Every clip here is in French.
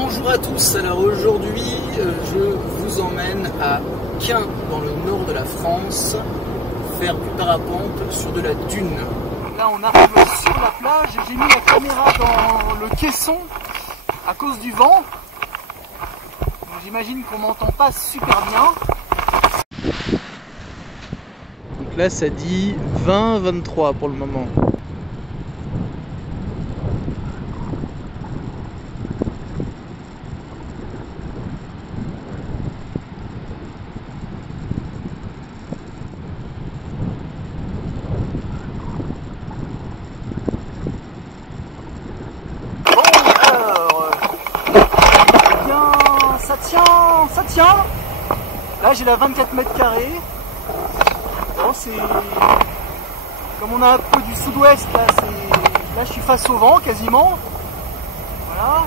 Bonjour à tous, alors aujourd'hui je vous emmène à Quin dans le nord de la France faire du parapente sur de la dune. Là on arrive sur la plage et j'ai mis la caméra dans le caisson à cause du vent. J'imagine qu'on m'entend pas super bien. Donc là ça dit 20-23 pour le moment. Ça tient. Là j'ai la 24 mètres carrés. Bon, c'est comme on a un peu du sud-ouest là, je suis face au vent quasiment. Voilà.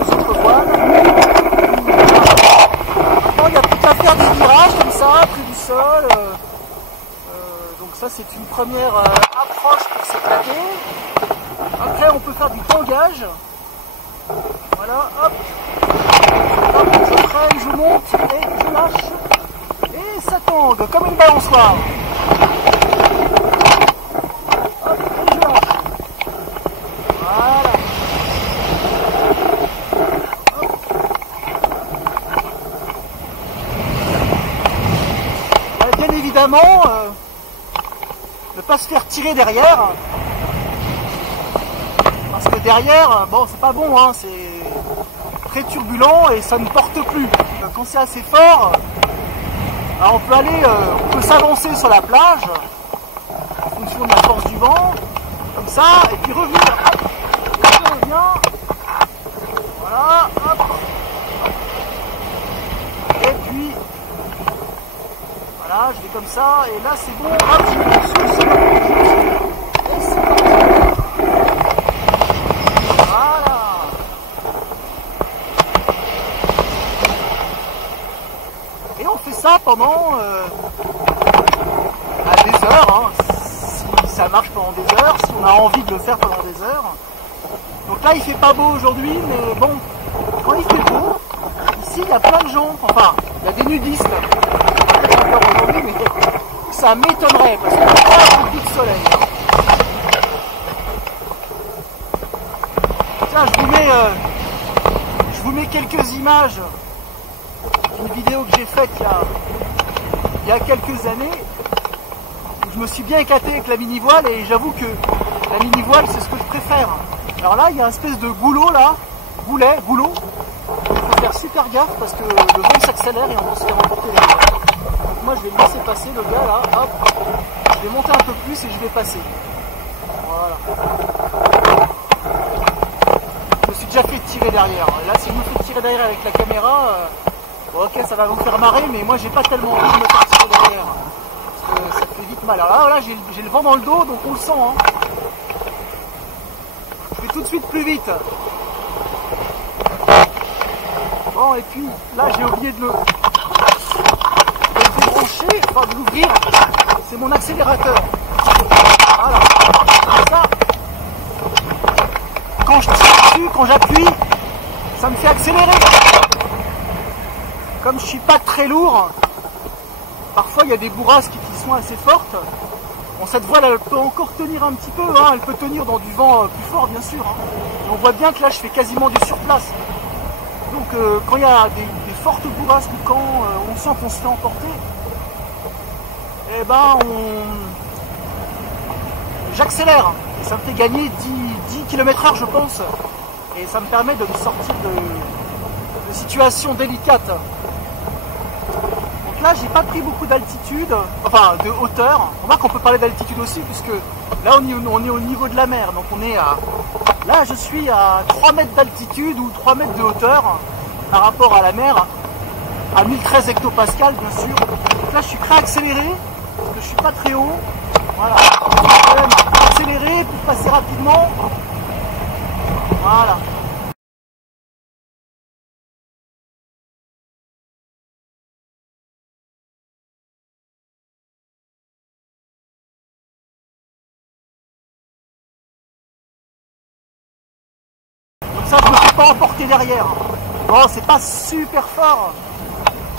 Aux autres voiles. Maintenant il n'y a plus qu'à faire des virages comme ça, près du sol. Donc ça c'est une première approche pour s'éclater. Après on peut faire du tangage. Voilà, hop, je freine, je monte et je lâche. Et ça tangue comme une balançoire. Hop, et je lâche. Voilà. Hop. Bien évidemment, ne pas se faire tirer derrière. Parce que derrière, bon, c'est pas bon, hein, c'est très turbulent et ça ne porte plus. Quand c'est assez fort, alors on peut s'avancer sur la plage en fonction de la force du vent, comme ça, et puis revenir. Hop, je reviens. Voilà, hop. Et puis, voilà, je vais comme ça, et là c'est bon, hop, je me suis et c'est parti. Ça pendant des heures, hein, si ça marche pendant des heures, si on a envie de le faire pendant des heures. Donc là il fait pas beau aujourd'hui, mais bon, quand il fait beau, ici il y a plein de gens, enfin il y a des nudistes, peut-être encore aujourd'hui, mais ça m'étonnerait parce qu'il n'y a pas beaucoup de soleil. Tiens, je vous mets quelques images. Une vidéo que j'ai faite il y a quelques années où je me suis bien éclaté avec la mini-voile et j'avoue que la mini-voile c'est ce que je préfère. Alors là il y a une espèce de goulot là, goulot, il faut faire super gaffe parce que le vent s'accélère et on va se faire emporter les voiles. Donc moi je vais le laisser passer le gars là, hop, je vais monter un peu plus et je vais passer. Voilà. Je me suis déjà fait tirer derrière. Et là si je me fais tirer derrière avec la caméra, bon, ok, ça va vous faire marrer, mais moi j'ai pas tellement envie de me faire tirer derrière. Parce que ça fait vite mal. Alors là, j'ai le vent dans le dos, donc on le sent. Hein. Je vais tout de suite plus vite. Bon, et puis là, j'ai oublié de le débrancher, enfin de l'ouvrir. C'est mon accélérateur. Voilà. Comme ça, quand je tire dessus, quand j'appuie, ça me fait accélérer. Comme je suis pas très lourd, parfois il y a des bourrasques qui sont assez fortes. Bon, cette voile elle peut encore tenir un petit peu, hein, elle peut tenir dans du vent plus fort bien sûr. Hein. Et on voit bien que là je fais quasiment du surplace. Donc quand il y a des fortes bourrasques ou quand on sent qu'on se fait emporter, eh ben j'accélère. Et ça me fait gagner 10 km/h je pense. Et ça me permet de me sortir de situations délicates. Là j'ai pas pris beaucoup d'altitude, enfin de hauteur. On voit qu'on peut parler d'altitude aussi puisque là on est au niveau de la mer. Donc on est là je suis à 3 mètres d'altitude ou 3 mètres de hauteur par rapport à la mer, à 1013 hectopascales bien sûr. Donc là je suis prêt à accélérer parce que je suis pas très haut. Voilà, je vais quand même accélérer pour passer rapidement. Voilà. ça je me fais pas emporter derrière. Bon, c'est pas super fort,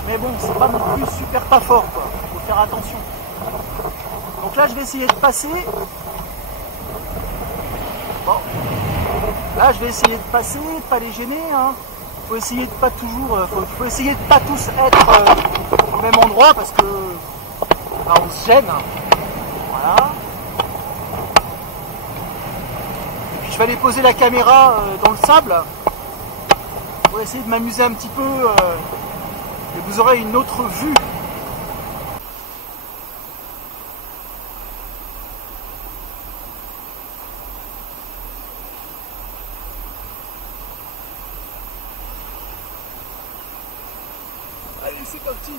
mais bon, c'est pas non plus super pas fort, quoi. Faut faire attention. Donc là, je vais essayer de passer. Bon. Là, je vais essayer de passer, de pas les gêner, hein. Faut essayer de pas toujours, faut essayer de pas tous être au même endroit parce que bah, on se gêne. Voilà. Et puis je vais aller poser la caméra dans le sable pour essayer de m'amuser un petit peu et vous aurez une autre vue. Allez, c'est parti.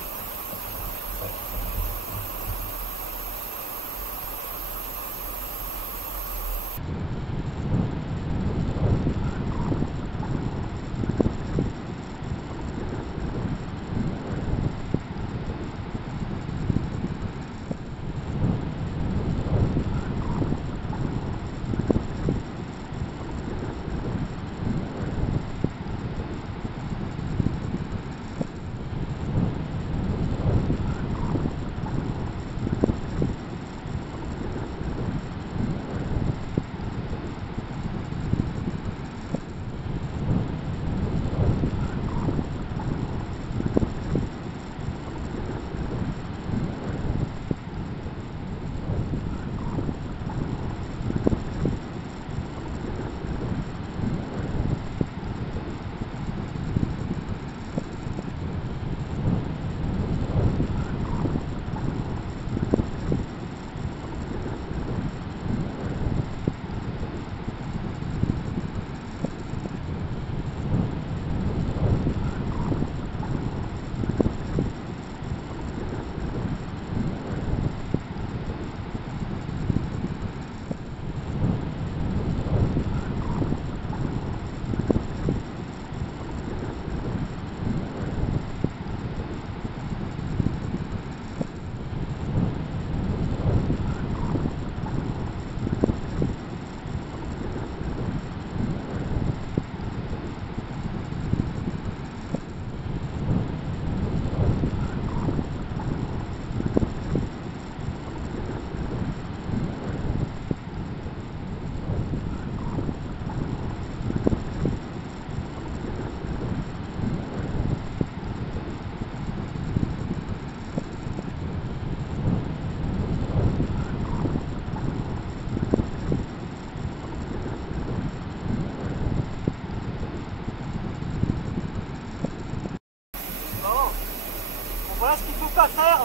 Voilà ce qu'il ne faut pas faire. De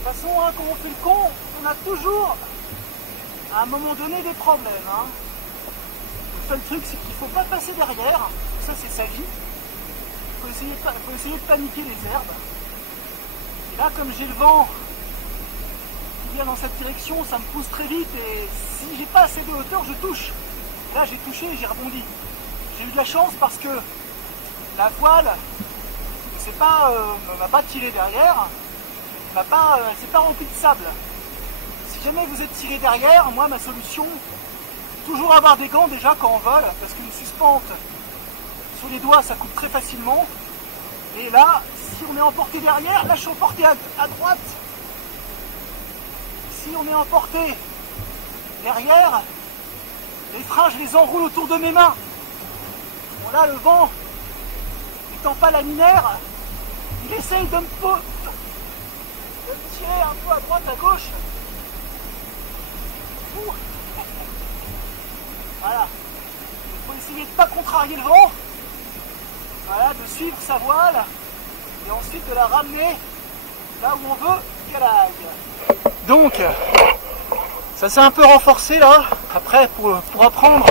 toute façon, hein, quand on fait le con, on a toujours, à un moment donné, des problèmes. Hein. Le seul truc, c'est qu'il ne faut pas passer derrière. Ça, c'est sa vie. Il faut essayer de paniquer les herbes. Et là, comme j'ai le vent qui vient dans cette direction, ça me pousse très vite. Et si j'ai pas assez de hauteur, je touche. Là, j'ai touché et j'ai rebondi. J'ai eu de la chance parce que la voile m'a pas tiré derrière, elle s'est pas remplie de sable. Si jamais vous êtes tiré derrière, moi ma solution, toujours avoir des gants déjà quand on vole, parce qu'une suspente sur les doigts ça coupe très facilement. Et là, si on est emporté derrière, là je suis emporté à droite. Si on est emporté derrière, les freins je les enroule autour de mes mains. Bon là le vent n'étant pas laminaire, il essaye de me tirer un peu à droite, à gauche. Ouh. Voilà. Il faut essayer de ne pas contrarier le vent. Voilà, de suivre sa voile et ensuite de la ramener là où on veut qu'elle aille. Donc, ça s'est un peu renforcé là. Après, pour apprendre,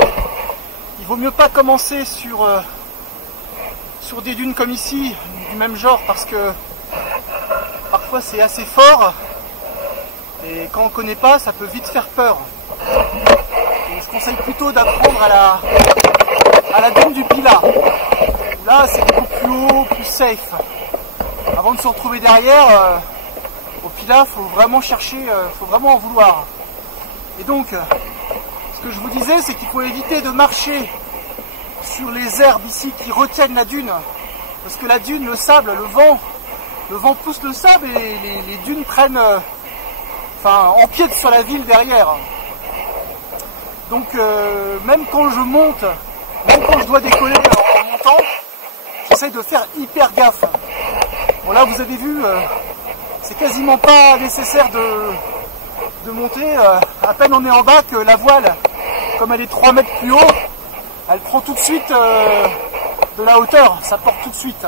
il vaut mieux pas commencer sur des dunes comme ici, du même genre, parce que parfois c'est assez fort et quand on ne connaît pas, ça peut vite faire peur. Et je conseille plutôt d'apprendre à la dune du Pilat. Là, c'est beaucoup plus haut, plus safe. Avant de se retrouver derrière, au Pilat, il faut vraiment chercher, faut vraiment en vouloir. Et donc, ce que je vous disais, c'est qu'il faut éviter de marcher sur les herbes ici qui retiennent la dune. Parce que la dune, le sable, le vent pousse le sable et les dunes prennent, empiètent sur la ville derrière. Donc même quand je monte, même quand je dois décoller en montant, j'essaie de faire hyper gaffe. Bon là vous avez vu, c'est quasiment pas nécessaire de monter, à peine on est en bas que la voile, comme elle est 3 mètres plus haut, elle prend tout de suite de la hauteur, ça porte tout de suite.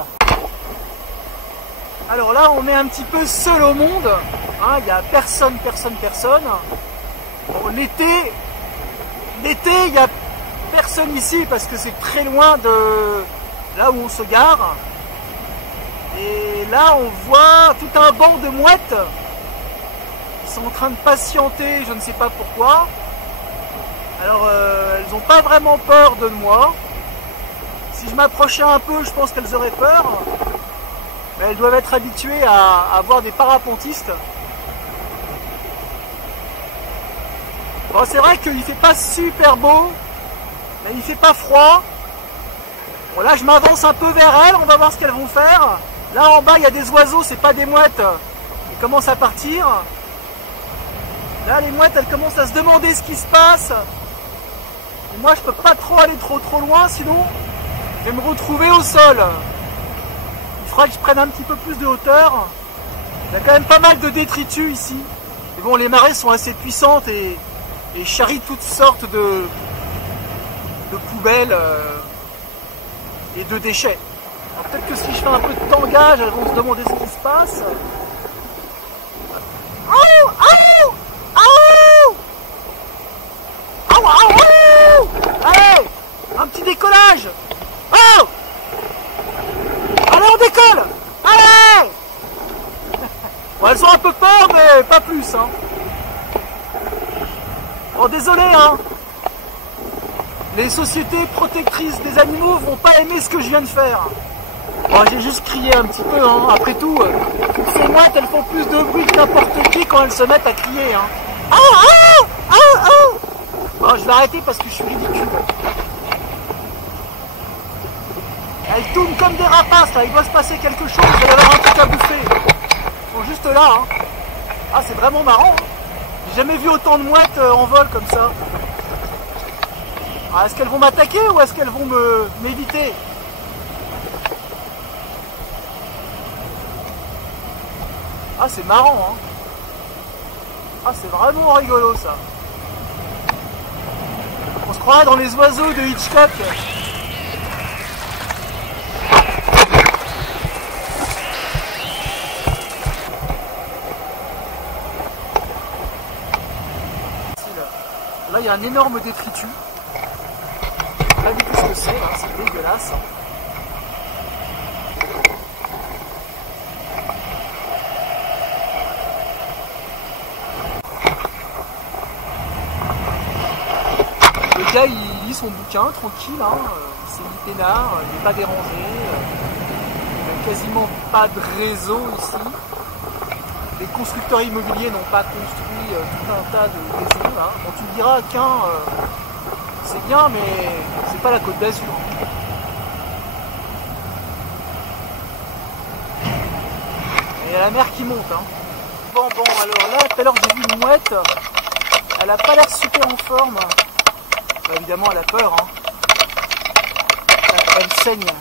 Alors là on est un petit peu seul au monde, hein, il n'y a personne. Bon, l'été il n'y a personne ici parce que c'est très loin de là où on se gare. Et là on voit tout un banc de mouettes qui sont en train de patienter, je ne sais pas pourquoi. Alors elles n'ont pas vraiment peur de moi. Si je m'approchais un peu, je pense qu'elles auraient peur. Mais elles doivent être habituées à voir des parapentistes. Bon, c'est vrai qu'il ne fait pas super beau, mais il ne fait pas froid. Bon là je m'avance un peu vers elles, on va voir ce qu'elles vont faire. Là en bas il y a des oiseaux, c'est pas des mouettes. Ils commencent à partir. Là les mouettes elles commencent à se demander ce qui se passe. Et moi je peux pas trop aller trop loin, sinon je vais me retrouver au sol. Il faudra que je prenne un petit peu plus de hauteur. Il y a quand même pas mal de détritus ici. Mais bon, les marées sont assez puissantes et charrient toutes sortes de poubelles et de déchets. Peut-être que si je fais un peu de tangage, elles vont se demander ce qui se passe. Oh, oh, oh, oh, oh, oh. Allez, un petit décollage. Oh, allez, on décolle. Allez. Bon, elles ont un peu peur, mais pas plus. Hein. Bon, désolé, hein. Les sociétés protectrices des animaux vont pas aimer ce que je viens de faire. Bon, j'ai juste crié un petit peu, hein. Après tout, toutes ces mouettes, elles font plus de bruit que n'importe qui quand elles se mettent à crier. Hein. Oh, oh, oh, oh. Bon, je vais arrêter parce que je suis ridicule. Elles tournent comme des rapaces, là. Il doit se passer quelque chose, il va y avoir un truc à bouffer. Ils sont juste là. Hein. Ah, c'est vraiment marrant. Hein. J'ai jamais vu autant de mouettes en vol comme ça. Ah, est-ce qu'elles vont m'attaquer ou est-ce qu'elles vont m'éviter? Ah, c'est marrant, hein. Ah, c'est vraiment rigolo, ça. On se croirait dans les oiseaux de Hitchcock. Là, il y a un énorme détritus. Pas du tout ce que c'est, hein. C'est dégueulasse. Le gars il lit son bouquin tranquille, hein. Il s'est mis peinard, il n'est pas dérangé, il n'y a quasiment pas de réseau ici. Les constructeurs immobiliers n'ont pas construit tout un tas de maisons. Hein. Bon, tu me diras qu'un c'est bien, mais c'est pas la Côte d'Azur. Et il y a la mer qui monte. Hein. Bon, alors là, tout à l'heure j'ai vu une mouette. Elle a pas l'air super en forme. Bah, évidemment, elle a peur. Hein. Elle saigne.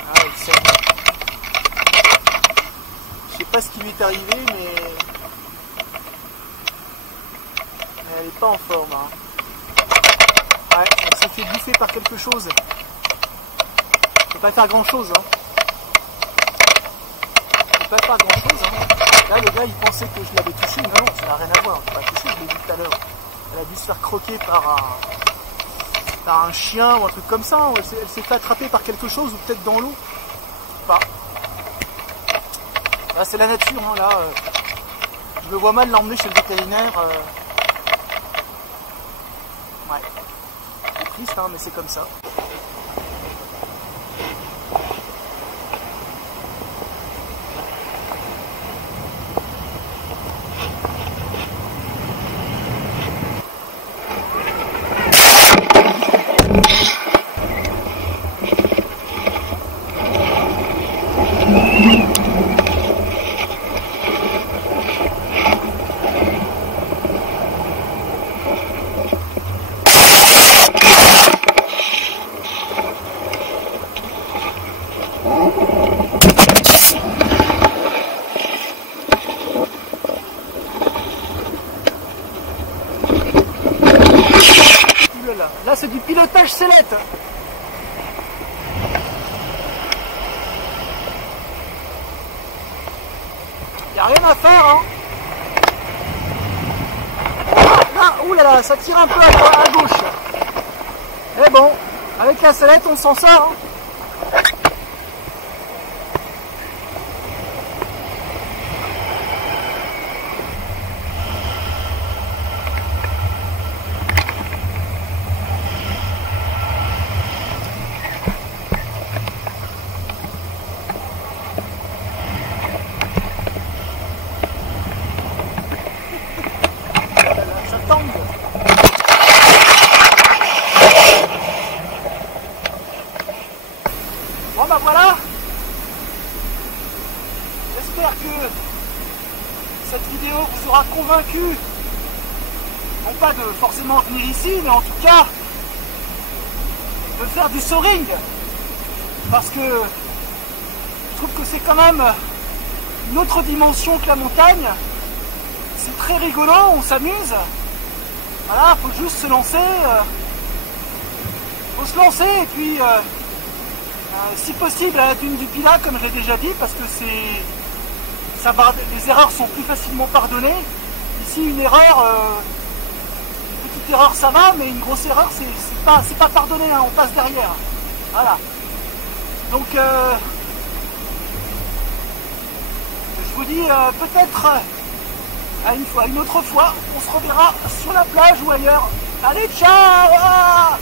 Ah, elle saigne. Je sais pas ce qui lui est arrivé, mais elle est pas en forme. Hein. Ouais, elle s'est fait bouffer par quelque chose. Je peux pas faire grand chose. Hein. Je peux pas faire grand chose. Hein. Là, le gars, il pensait que je l'avais touché. Non, ça n'a rien à voir. Je l'ai pas touché, je l'ai vu tout à l'heure. Elle a dû se faire croquer par un chien ou un truc comme ça. Elle s'est fait attraper par quelque chose ou peut-être dans l'eau. Enfin, là, c'est la nature. Hein, là, je me vois mal l'emmener chez le vétérinaire. Ouais. C'est triste, hein, mais c'est comme ça. Là, c'est du pilotage sellette. Il n'y a rien à faire, hein. Là, oulala, ça tire un peu à gauche. Mais bon, avec la sellette, on s'en sort, hein. Bon bah voilà, j'espère que cette vidéo vous aura convaincu, non pas de forcément venir ici, mais en tout cas de faire du soaring, parce que je trouve que c'est quand même une autre dimension que la montagne. C'est très rigolo, on s'amuse. Voilà, faut juste se lancer, et puis si possible à la dune du Pilat, comme j'ai déjà dit, parce que les erreurs sont plus facilement pardonnées. Ici, une petite erreur ça va, mais une grosse erreur c'est pas pardonné, hein, on passe derrière. Voilà. Donc je vous dis peut-être une autre fois, on se reverra sur la plage ou ailleurs. Allez, ciao!